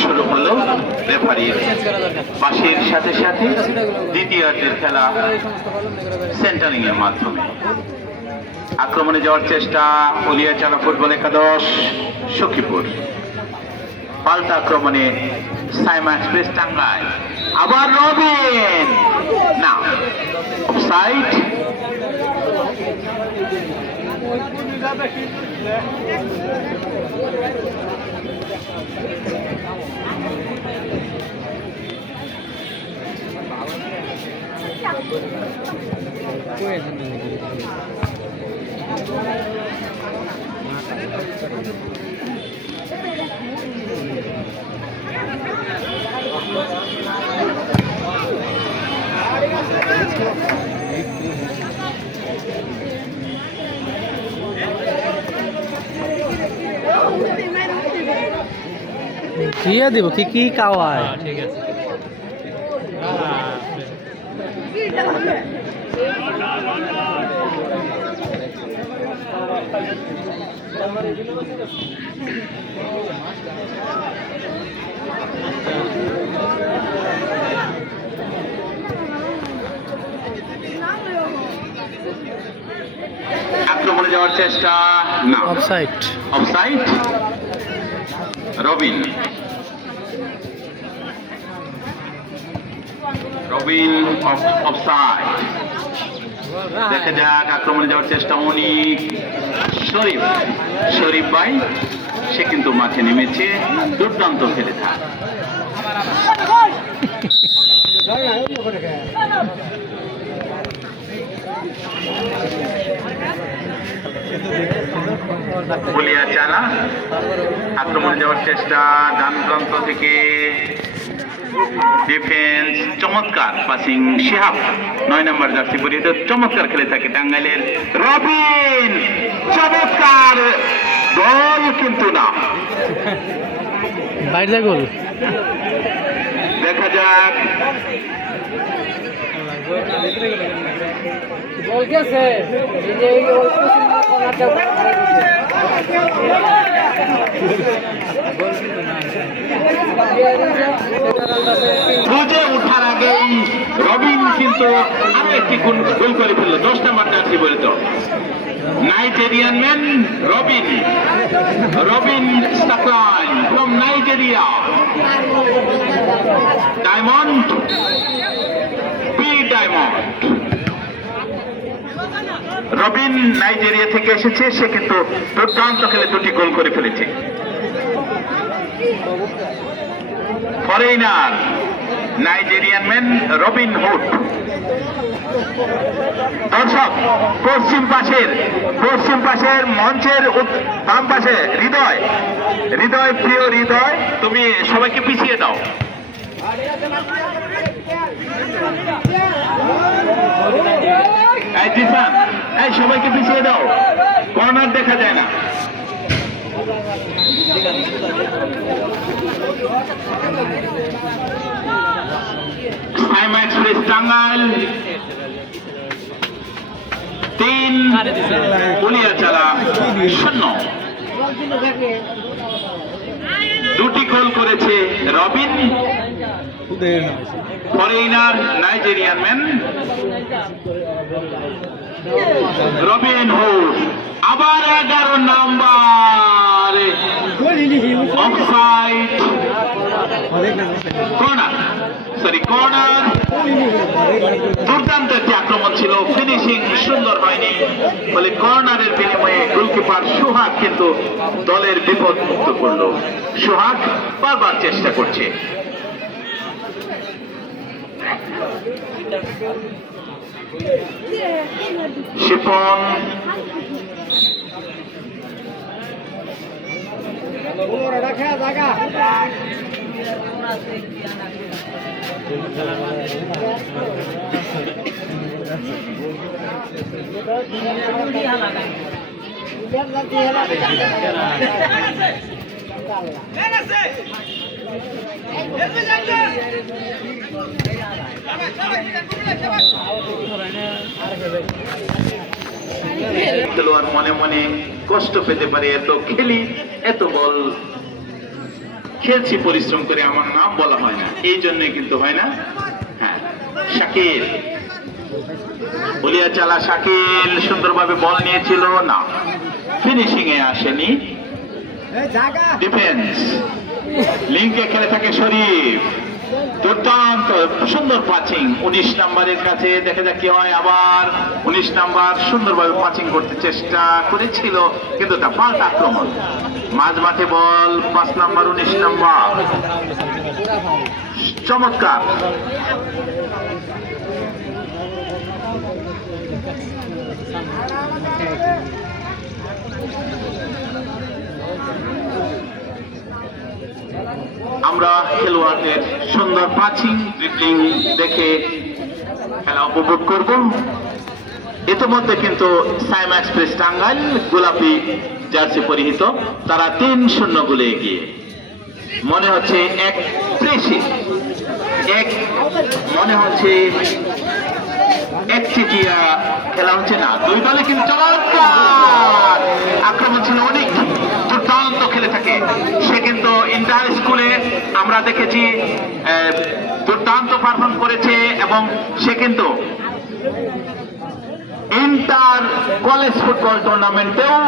শুরু হলো রেফারির পাশের সাথে সাথে দ্বিতীয়ার্ধের খেলা সেন্টারিং এর মাধ্যমে। আক্রমণে যাওয়ার চেষ্টা উলিয়াচালা ফুটবল একাদশ সখীপুর। পাল্টা আক্রমণে সাইমা এক্সপ্রেস টাঙ্গাইল। আবার রবিন, না, অফসাইড। দিয়ে দিব কি কি কাওয়ায়। ঠিক আছে। আক্রমণে যাওয়ার চেষ্টা, না, offside. Offside. Robin, Robin offside. দেখা যাক আক্রমণে যাওয়ার চেষ্টা অনেক শরীফ, শরীফ ভাই, সে কিন্তু মাঠে নেমেছে, দুর্দান্ত খেলে থাকে। উলিয়াচালা আক্রমণে যাওয়ার চেষ্টা, ডান প্রান্ত থেকে ডিফেন্স, চমৎকার পাসিং শিহাব 9 নম্বর জার্সি পরিহিত, চমৎকার খেলে থাকে টাঙ্গাইলের রবিন। চমৎকার গোল, কিন্তু না, বাইরে গোল। দেখা যাক বুঝে ওঠার আগেই রবিন কিন্তু আরো একটি গোল করে ফেলল। 10 নম্বর জার্সি পরিহিত Nigerian man Robin, Robin Stackline from Nigeria. Diamond, P diamond. Robin Nigeria থেকে এসেছে, সে কিন্তু দুর্দান্ত খেলে 2টি গোল করে ফেলেছে। Foreigner Nigerian man Robin Hood. দর্শক, পশ্চিম পাশের মঞ্চের বাম পাশে হৃদয়, হৃদয়, প্রিয় হৃদয়, তুমি সবাইকে পিছিয়ে দাও। এই জিসান, এই সবাইকে পিছিয়ে দাও, কর্নার দেখা যায় না। সাইমা এক্সপ্রেস টাঙ্গাইল 3, উলিয়াচালা 0। 2টি গোল করেছে Robin, foreigner Nigerian man Robin Hood. আবার 11 নাম্বার অফসাইড, কর্নার, কর্নার। দুর্দান্ত একটি আক্রমণ ছিল, ফিনিশিং সুন্দর হয়নি, ফলে কর্নারের বিনিময়ে গোলকিপার সোহাগ কিন্তু দলের বিপদ মুক্ত করল। সোহাগ বারবার চেষ্টা করছে। শিপন, খেলোয়াড় মনে মনে কষ্ট পেতে পারে, এত খেলি, এত বল খেলছি পরিশ্রম করে, আমার নাম বলা হয় না, এই জন্যই কিন্তু হয় না। হ্যাঁ, শাকিল, বলিয়া চালা শাকিল সুন্দরভাবে বল নিয়েছিল, না ফিনিশিং এ আসেনি। ডিফেন্স লিঙ্কে খেলে থাকে শরীফ, দুর্দান্ত সুন্দর পাচিং 19 নাম্বারের কাছে, দেখা যাক কি হয়। আবার 19 নাম্বার সুন্দরভাবে পাচিং করতে চেষ্টা করেছিল, কিন্তু তা পাল্টা আক্রমণ। মাঝ মাঠে বল 5 নাম্বার 19 নাম্বার, চমৎকার। আমরা খেলোয়াড়দের সুন্দর পাচিং ড্রিবলিং দেখে খেলা উপভোগ করব। ইতিমধ্যে কিন্তু সাইমা এক্সপ্রেস টাঙ্গাইল গোলাপি জার্সি পরিহিত, তারা 3-0 গোলে এগিয়ে। মনে হচ্ছে এক প্রেসিং, এক মনে হচ্ছে একচেটিয়া খেলা হচ্ছে না, দুই দলে কিন্তু চমৎকার আক্রমণ ছিল। অনেক দুর্দান্ত খেলে থাকে সে, কিন্তু ইন্টার স্কুলে আমরা দেখেছি দুর্দান্ত পারফর্ম করেছে, এবং সে কিন্তু ইন্টার কলেজ ফুটবল টুর্নামেন্টেও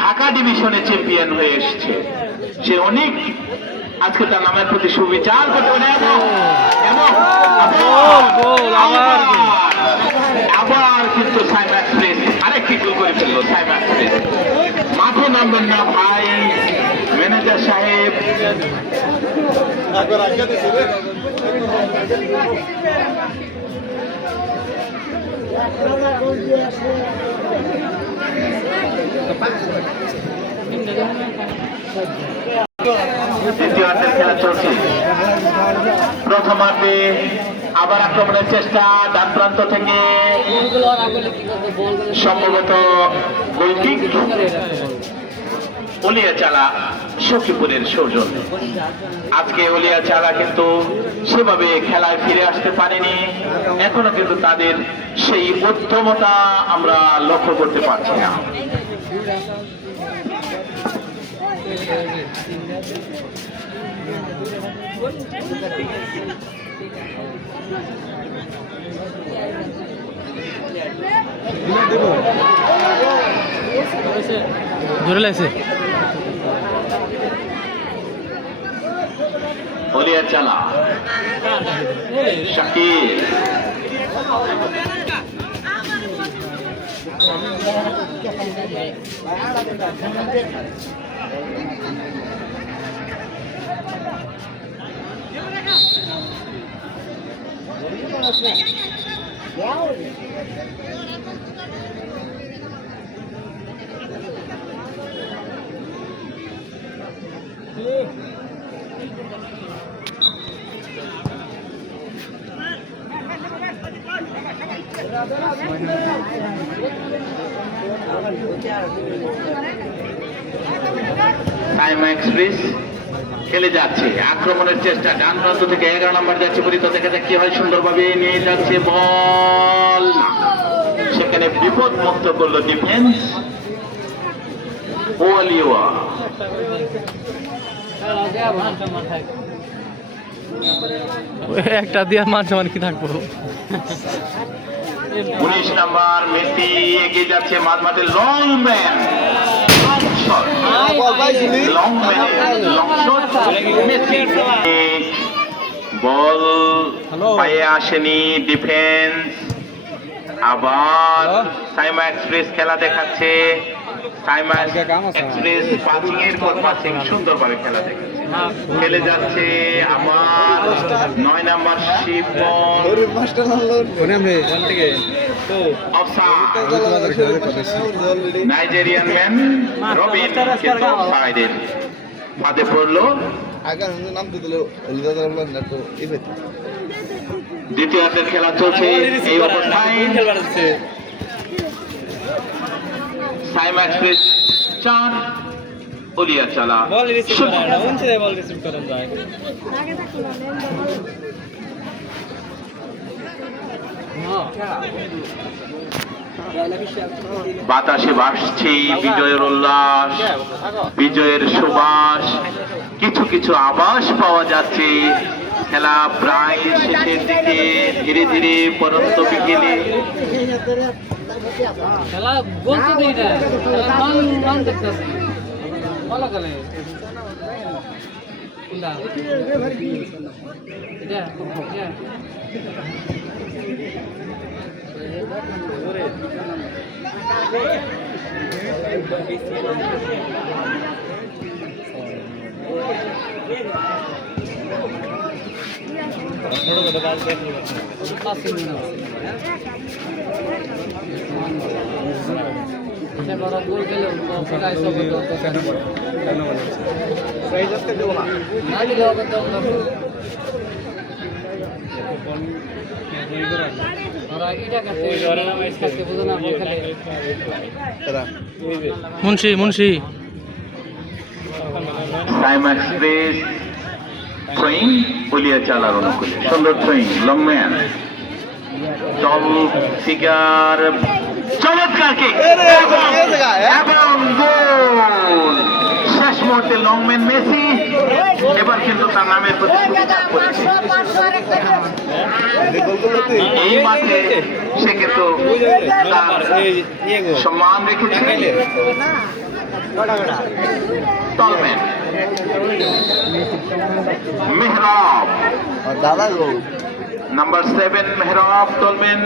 ঢাকা ডিভিশনে চ্যাম্পিয়ন হয়ে এসেছে। সে অনেক, আজকে তার নামের প্রতি সুবিচার করতে হবে। আবার কিন্তু সাইমা এক্সপ্রেস আরেকটি গোল করে ফেললো। সাইমা এক্সপ্রেস মাঠে নামবেন না ভাই ম্যানেজার সাহেব। দ্বিতীয়ার্ধের খেলা চলছে। প্রথমার্ধে আবার আক্রমণের চেষ্টা ডান প্রান্ত থেকে, সম্ভবত গোলকিক ওলিয়া চালা সখীপুরের সৌজন্য। আজকে ওলিয়া চালা কিন্তু সেভাবে খেলায় ফিরে আসতে পারেনি, এখনো কিন্তু তাদের সেই উদ্যমতা আমরা লক্ষ্য করতে পারছি না। জোরে লাগছে। ওলিয়া চালা শাকিল, সাইমা এক্সপ্রেস খেলে যাচ্ছে, আক্রমণের চেষ্টা ডান প্রান্ত থেকে 11 নম্বর যাচ্ছে পরিত, দেখা যাক কি হয়। সুন্দরভাবে নিয়ে যাচ্ছে বল, সেখানে বিপদ মুক্ত করলো ডিফেন্স। ওয়ালিওয়া একটা দিয়ে মান সমান কি থাকবো। 19 নাম্বার মেসি এগিয়ে যাচ্ছে মাঝ মাঠে, লং ম্যান বল পায়ে আসেনি ডিফেন্স। আবার সাইমা এক্সপ্রেস খেলা দেখাচ্ছে, সাইমা এক্সপ্রেস পাসিং এর পর পাসিং সুন্দরভাবে খেলা দেখাচ্ছে, খেলে যাচ্ছে। আমার 9 number Shivan Nigerian man Robin কিন্তু অফসাইডের ফাঁদে পড়লো। দ্বিতীয়ার্ধের খেলা চলছে এই অবস্থায়। সাইমা এক্সপ্রেস 4, ওলিয়া চালা বাতাসে ভাসছে বিজয়ের উল্লাস, বিজয়ের সুবাস, কিছু কিছু আভাস পাওয়া যাচ্ছে। খেলা প্রায় শেষের দিকে, ধীরে ধীরে পরন্ত বিকেলে খেলা বলতে দেই না, মান দেখতেছি ভালো খেলে গোল খেলে না দিলে হবে তো Munshi Munshi time express throwing বলিয়া চালার অনুকূলে সুন্দর থ্রোয়িং লংম্যান টল ফিগার চমৎকার কিক এবং গোল। শেষ মুহূর্তে লংম্যান মেসি এবার কিন্তু তার নামের প্রতি এই মাঠে সে কিন্তু তার সম্মান রেখেছে। টলম্যান মেহরাব দাদা গো নাম্বার 7 মেহরাব টলম্যান।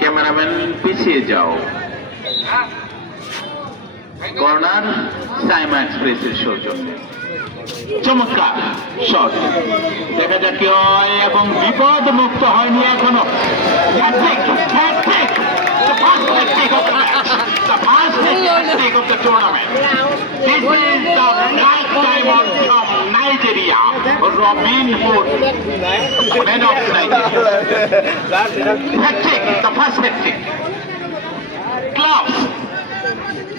ক্যামেরাম্যান পিছিয়ে যাও। কর্নার সাইমা এক্সপ্রেসের সৌজন্যে চমৎকার শট, দেখা যাক কি হয় এবং বিপদ মুক্ত হয়নি এখনো। Hat-trick, hat-trick, the first hat-trick of the match, the first hat-trick of the tournament. This is the lifetime of from Nigeria, Robin Hood, man of Nigeria. Hat-trick, the first hat-trick. Gloves.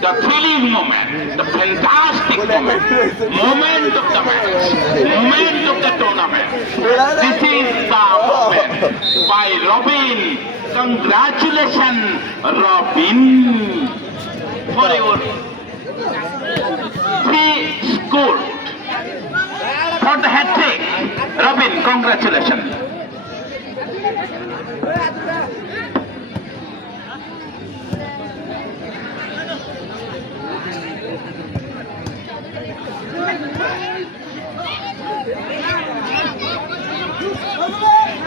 The thrilling moment, the fantastic moment of the match, moment of the tournament. This is the moment by Robin. Congratulations, Robin, for your 3 scored for the hat trick. Robin, congratulations.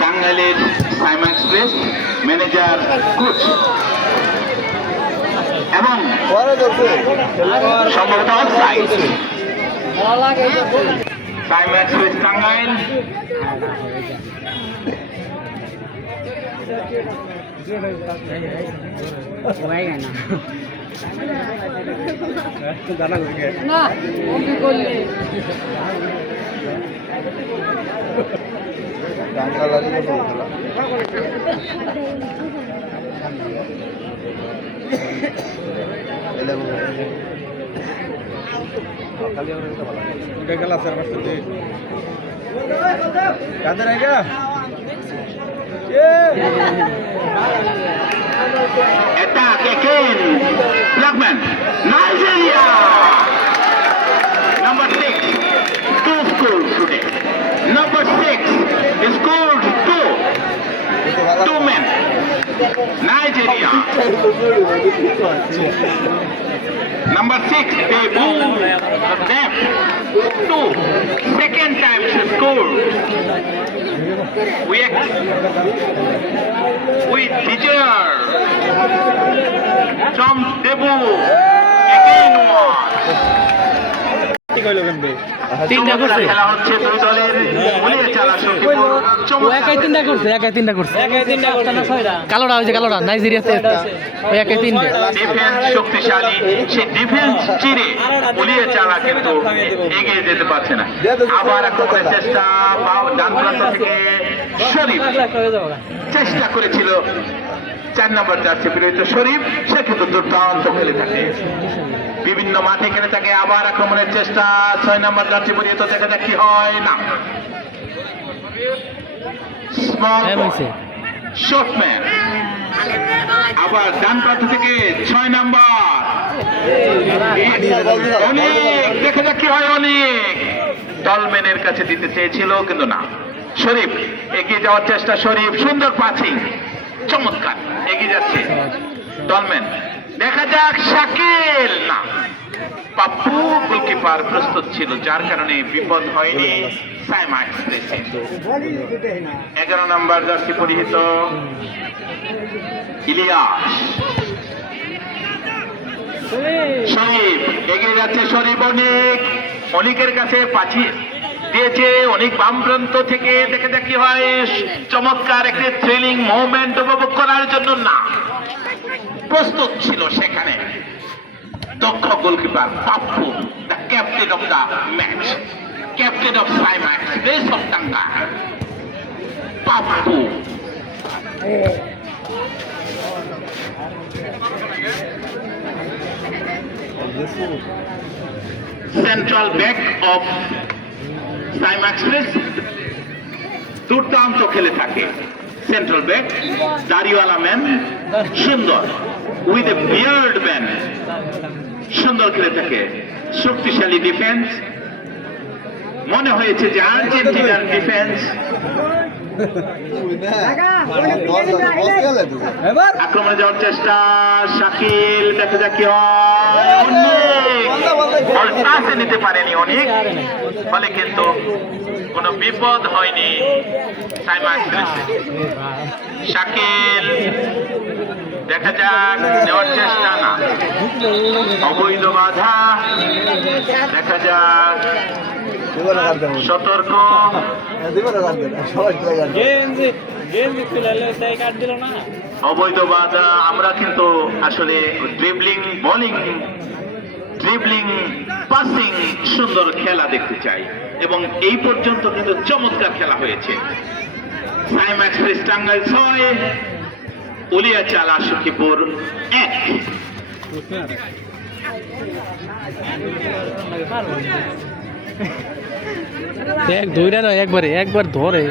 টাঙ্গাইলের Saima express manager coach এবং সম্ভবত offside. Saima express Tangail না কি করলে টাঙ্গা লাগিয়ে খেলা খেলা sir Quader আইগা attack again. Blackman, Nigeria. Number 6, 2 scored today. Number 6 scored 2 men. Nigeria. Number 6, debut attempt 2. Second time she scored. We deserve from debut again one. তিনটা চমৎকার করছে। খেলা হচ্ছে দুই দলের গুলিয়ে চালা সখীপুর ও চমৎকার একাই তিনটা করছে, একাই তিনটা করছে। না ছয়টা কালোটা হয়েছে, কালোটা নাইজেরিয়াতে ওই একাই তিনটে। ডিফেন্স শক্তিশালী, সেই ডিফেন্স চিরে গুলিয়ে চালা কিন্তু এগিয়ে যেতে পারছে না। আবার আক্রমণের চেষ্টা ডান প্রান্ত থেকে শরীফ চেষ্টা করেছিল 4 নম্বর জার্সি পরিহিত শরীফ, সে কিন্তু দুর্দান্ত খেলে থাকে, বিভিন্ন মাঠে খেলে থাকে। আবার আক্রমণের চেষ্টা 6 নম্বর জার্সি পরিহিত, দেখা যাক কি হয়। না, স্মল হ্যাঁ হয়েছে। শটম্যান। আবার ডান প্রান্ত থেকে 6 নম্বর অনেক, দেখা যাক কি হয়। অনেক টলম্যানের কাছে দিতে চেয়েছিল কিন্তু না, শরীফ এগিয়ে যাওয়ার চেষ্টা, শরীফ সুন্দর পাসিং, চমৎকার এগিয়ে যাচ্ছে টলম্যান। দেখা যাক শাকিল, না, পাপ্পু গোলকিপার প্রস্তুত ছিল, যার কারণে বিপদ হয়নি সাইমা এক্সপ্রেসে। 11 নম্বর জার্সি পরিহিত ইলিয়াস, শরীফ এগিয়ে যাচ্ছে, শরীফ অনেকের কাছে পাঠিয়ে দিয়েছে, অনেক বাম প্রান্ত থেকে, দেখে যাক কি হয়। চমৎকার একটি থ্রিলিং মুভমেন্ট উপভোগ করার জন্য না, প্রস্তুত ছিল সেখানে দক্ষ goalkeeper Pappu, the captain of the match, captain of Saima express of Tanga, Pappu. Central back of Saima express দুর্দান্ত খেলে থাকে, সেন্ট্রাল ব্যাক দাড়িওয়ালা ম্যান, সুন্দর উইথ এ বিয়ার্ড ম্যান, সুন্দর খেলে থাকে, শক্তিশালী ডিফেন্স। মনে হয়েছে যে আর্জেন্টিনার ডিফেন্স। আক্রমণে যাওয়ার চেষ্টা শাকিল, দেখা যাক কি হয়। অনেক টাচে নিতে পারেনি অনেক, ফলে কিন্তু কোনো বিপদ হয়নি সাইমা এক্সপ্রেসে। শাকিল, দেখা যাক নেওয়ার চেষ্টা, না, অবৈধ বাধা, দেখা যাক সতর্ক। অবৈধ বাধা। আমরা কিন্তু আসলে ড্রিবলিং, বোলিং, ড্রিবলিং, পাসিং সুন্দর খেলা দেখতে চাই, এবং এই পর্যন্ত কিন্তু চমৎকার খেলা হয়েছে। সাইমা এক্সপ্রেস টাঙ্গাইল 6, উলিয়া চালা সখীপুর 1। এক দুইটা নয়, একবার ধরে।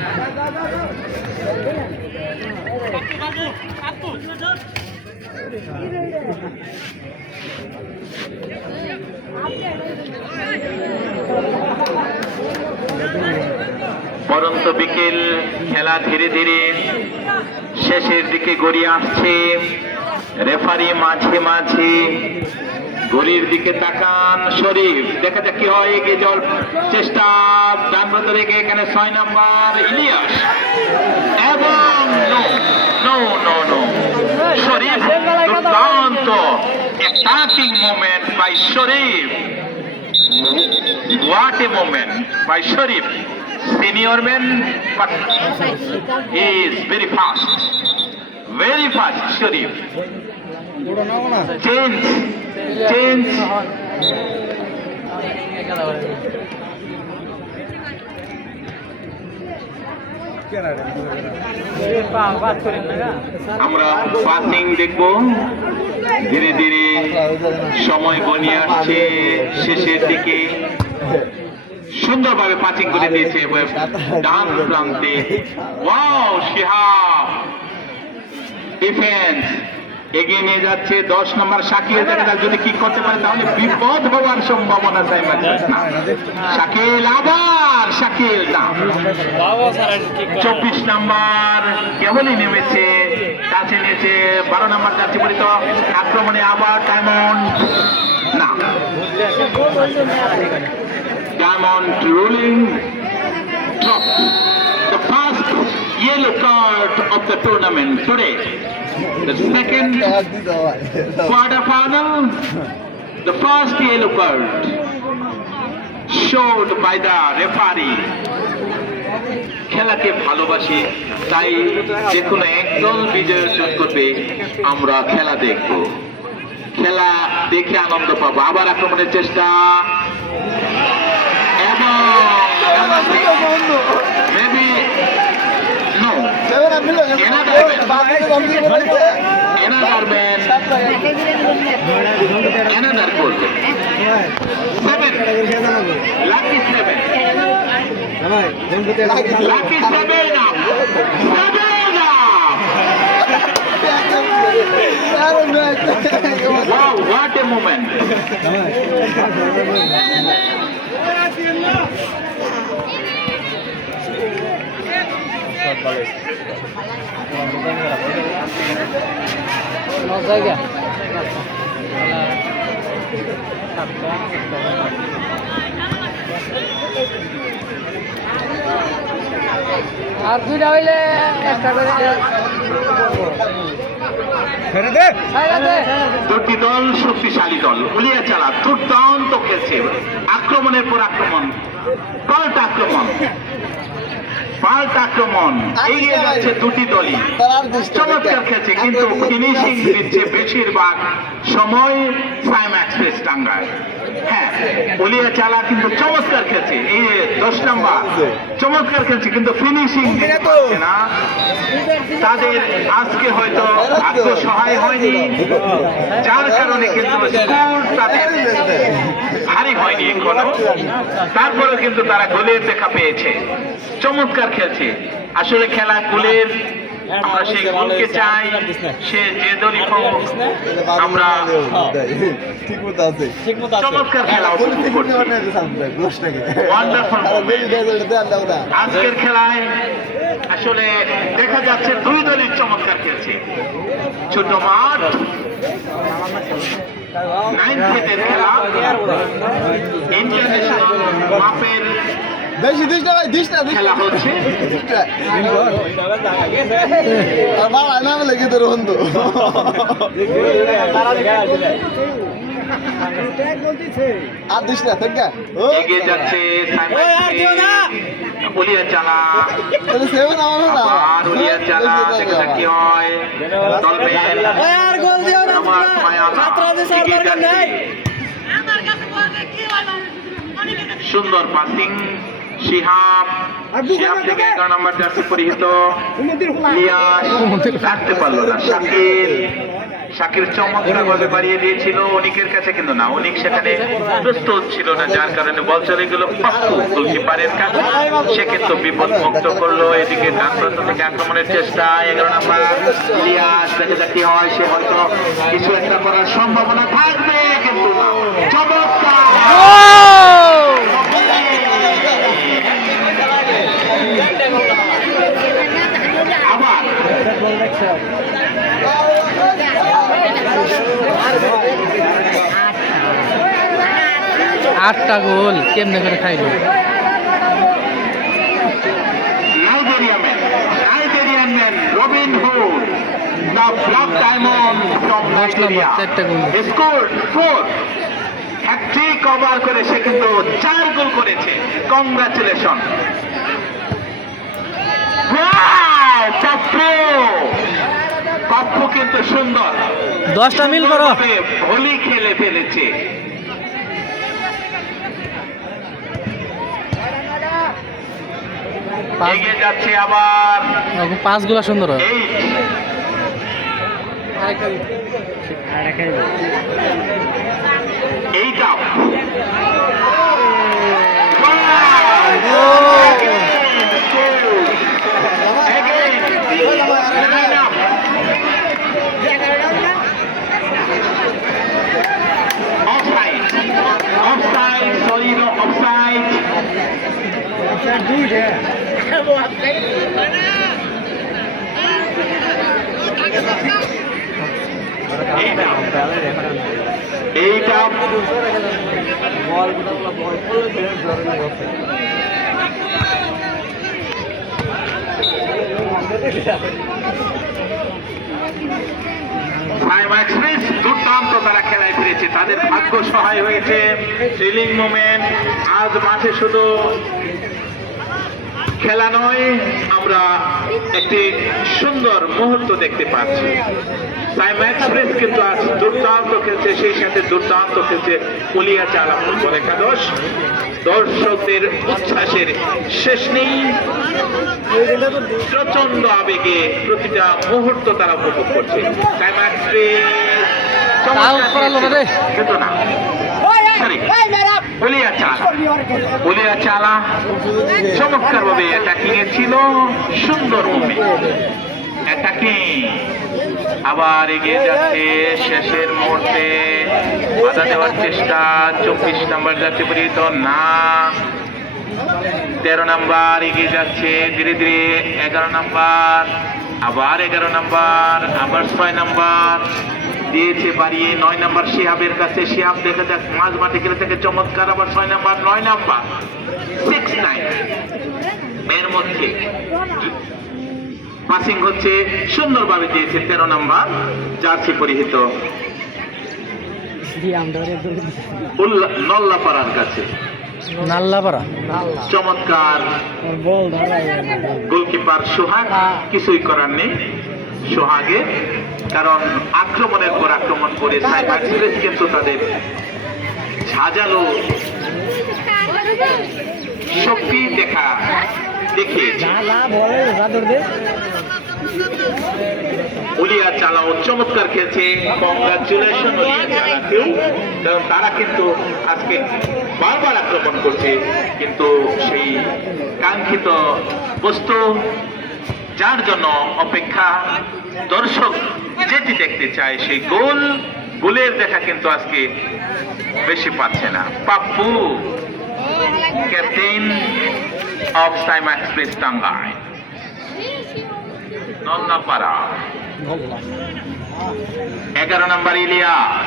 পরন্ত বিকেল, খেলা ধীরে ধীরে শেষের দিকে গড়িয়ে আসছে। রেফারি মাঝে মাঝে ঘড়ির দিকে তাকান। শরীফ, দেখা যাক কি হয়। এগিয়ে যাওয়ার চেষ্টা, ডান প্রান্ত রেখে এখানে 6 নম্বর ইলিয়াস, এবং শরীফ, দুর্দান্ত attacking movement by Sharif. What a moment by Sharif, senior man, but he is very fast, Sharif. Change. আমরা পাসিং দেখব, ধীরে ধীরে সময় গনিয়ে আসছে শেষের দিকে। সুন্দরভাবে পাসিং করে দিয়েছে ডান প্রান্তে। ওয়াও, শিহাব ডিফেন্স এগিয়ে নিয়ে যাচ্ছে। 10 নম্বর শাকিল, দেখা যাক যদি কিক করতে পারে তাহলে বিপদ হওয়ার সম্ভাবনা। শাকিল, আবার শাকিল, না। 24 নম্বর কেবলই নেমেছে, কাছে নিয়েছে 12 নম্বর যাচ্ছে পরিত। আক্রমণে আবার ডায়মন্ড, না। Diamond ruling drop the first yellow card of the tournament today. The second quarter final, the first yellow card. showed by the referee. খেলাকে ভালোবাসি, তাই যে কোনো একদল বিজয় অর্জন করবে, আমরা খেলা দেখব, খেলা দেখে আনন্দ পাবো। আবার আক্রমণের চেষ্টা এবং maybe no another goal. 7. Lucky 7. Lucky 7 up. 7 up. Wow, what a moment. জায়গা আর দুইটা হইলে একটা করে দুটি দল শক্তিশালী দল, উলিয়া চালা দুর্দান্ত খেলছে, আক্রমণের পর আক্রমণ, পাল্টা আক্রমণ, এগিয়ে যাচ্ছে দুটি দলই, চমৎকার খেলছে, কিন্তু ফিনিশিং দিচ্ছে বেশিরভাগ সময় সাইম এক্সপ্রেস টাঙ্গাইল। হ্যাঁ, উলিয়া চালা কিন্তু চমৎকার খেলছে, এই 10 নম্বর চমৎকার খেলছে, কিন্তু ফিনিশিং দিচ্ছে না। তাদের আজকে হয়তো আত্মসহায় হয়নি, যার কারণে কিন্তু স্কোর তাদের ভারী হয়নি এখনো, তারপরেও কিন্তু তারা গোলের দেখা পেয়েছে, চমৎকার খেলছে। আসলে খেলা গোলের, আমরা সেই গোলকে চাই, সে যে দলই হোক, আমরা চমৎকার খেলা উপভোগ করছি। Wonderful moment। আজকের খেলায় আসলে দেখা যাচ্ছে দুই দলই চমৎকার খেলছে, ছোট মাঠ, 9 সেটের খেলা, ইন্টারন্যাশনাল মাপের বেশি দিস না ভাই, দিস না, খেলা হচ্ছে। বাবা নাম লেগে তোর বন্ধু আর দিস না, থাক এগিয়ে যাচ্ছে উলিয়া চালা, আর উলিয়া চালা, দেখা যাক কি হয়। সুন্দর পাসিং, শিহাব থেকে 11 নম্বর জার্সি পরিহিত লিয়াস রাখতে পারলো না, শাকির চমৎকার ভাবে বাড়িয়ে দিয়েছিল অনিকের কাছে, কিন্তু না, অনিক সেখানে প্রস্তুত ছিল না, যার কারণে বল চলে গেল পাপ্পু গোলকিপারের কাছে, সে কিন্তু বিপদ মুক্ত করলো। এদিকে ডান প্রান্ত থেকে আক্রমণের চেষ্টা, 11 নম্বর লিয়াস, দেখা যাক কি হয়, সে হয়তো কিছু একটা করার সম্ভাবনা থাকবে, কিন্তু না, চমৎকার। আবার 8টা গোল কেমনে করে খাইলো। Nigerian man Robin Hood, the Black Diamond from 10 number, Nigeria, 4টা গোল। scored 4, হ্যাট্রিক কভার করে সে কিন্তু 4 গোল করেছে। কংগ্রাচুলেশন। পাপ্পু কিন্তু সুন্দর 10টা মিল করো, হোলি খেলে ফেলেছে। এগিয়ে যাচ্ছে আবার, 5 গুলা সুন্দর। 8 up। Offside, sorry, no offside. এইটা সাইম এক্সপ্রেস দুর্দান্ত তারা খেলায় ফিরেছে, তাদের ভাগ্য সহায় হয়েছে। Thrilling moment. আজ মাঠে শুধু খেলা নয়, আমরা একটি সুন্দর মুহূর্ত দেখতে পাচ্ছি। সাইম এক্সপ্রেস কিন্তু আজ দুর্দান্ত খেলছে, সেই সাথে দুর্দান্ত খেলছে পুলিয়া চালা ফুটবল একাদশ। দর্শকদের উচ্ছ্বাসের শেষ নেই, প্রচন্ড আবেগে প্রতিটা মুহূর্ত তারা উপভোগ করছে। সাইম এক্সপ্রেস কিন্তু না, পুলিয়া চালা চমৎকার ভাবে অ্যাটাকিং এ ছিল, সুন্দর মুভমেন্ট অ্যাটাকিং। আবার এগিয়ে যাচ্ছে, শেষের মুহূর্তে বাধা দেওয়ার চেষ্টা। 24 নম্বর যাচ্ছে পরিহিত না, 13 নম্বর এগিয়ে যাচ্ছে ধীরে ধীরে, 11 নম্বর, আবার 11 নম্বর, আবার 6 নম্বর দিয়েছে বাড়িয়ে 9 নম্বর শিহাবের কাছে। শিহাব দেখা যাক মাঝ মাঠে খেলে থেকে চমৎকার, আবার 6 নম্বর, 9 নম্বর, 6-9 এর মধ্যে পাসিং হচ্ছে, সুন্দরভাবে দিয়েছে 13 নম্বর জার্সি পরিহিত নল্লাপাড়ার কাছে। নাল্লাপাড়া চমৎকার গোলকিপার সোহাগ, কিছুই করার নেই সোহাগে, কারণ আক্রমণের পর আক্রমণ করে সাইম এক্সপ্রেস কিন্তু তাদের সাজালো শক্তি দেখিয়েছে। উলিয়া চালাও চমৎকার খেলছে, কংগ্রাচুলেশন উলিয়া চালাকেও, কারণ তারা কিন্তু আজকে বারবার আক্রমণ করছে, কিন্তু সেই কাঙ্ক্ষিত বস্তু যার জন্য অপেক্ষা দর্শক যেটি দেখতে চায়, সেই গোলের দেখা কিন্তু আজকে বেশি পাচ্ছে না। Pappu, captain of Saim express Tangail, Nallapara. 11 নম্বর ইলিয়াস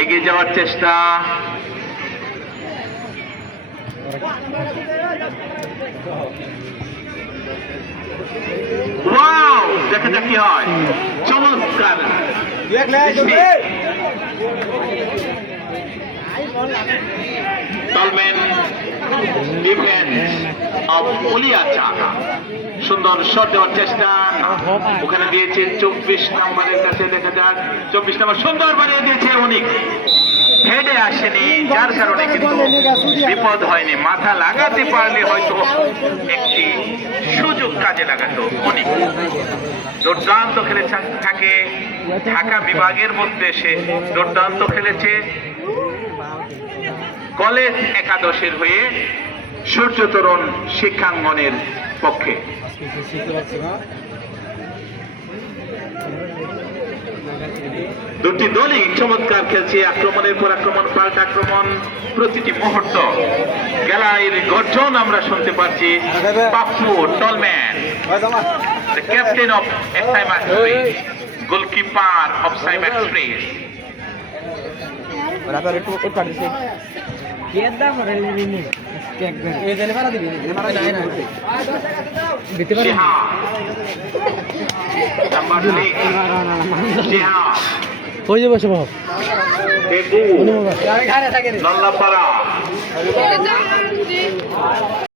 এগিয়ে যাওয়ার চেষ্টা, ওয়াও, দেখা যাক কি হয়। চমৎকার টলম্যান ডিফেন্স অফ পুলিয়া চালা, সুন্দর শট দেওয়ার চেষ্টা, ওখানে দিয়েছে 24 নম্বরের কাছে। দেখা যাক 24 নম্বর সুন্দর বানিয়ে দিয়েছে অনেক, হেডে আসেনি, যার কারণে কিন্তু বিপদ হয়নি। মাথা লাগাতে পারলে হয়তো একটি সুযোগ কাজে লাগাতো অনেক। দুর্দান্ত খেলে থাকে, ঢাকা বিভাগের মধ্যে সে দুর্দান্ত খেলেছে। কলেজ একাদশের হয়ে সূর্যতরণ শিক্ষাঙ্গনের পক্ষে। দুটি দলই চমৎকার খেলছে, আক্রমণের পর আক্রমণ, পাল্টা আক্রমণ, প্রতিটি মুহূর্ত গেলাইয়ের গর্জন আমরা শুনতে পাচ্ছি। Pappu Tolman, the captain of Saim express, goalkeeper of Saim express. হয়ে যাবে সব নল্লাপাড়া।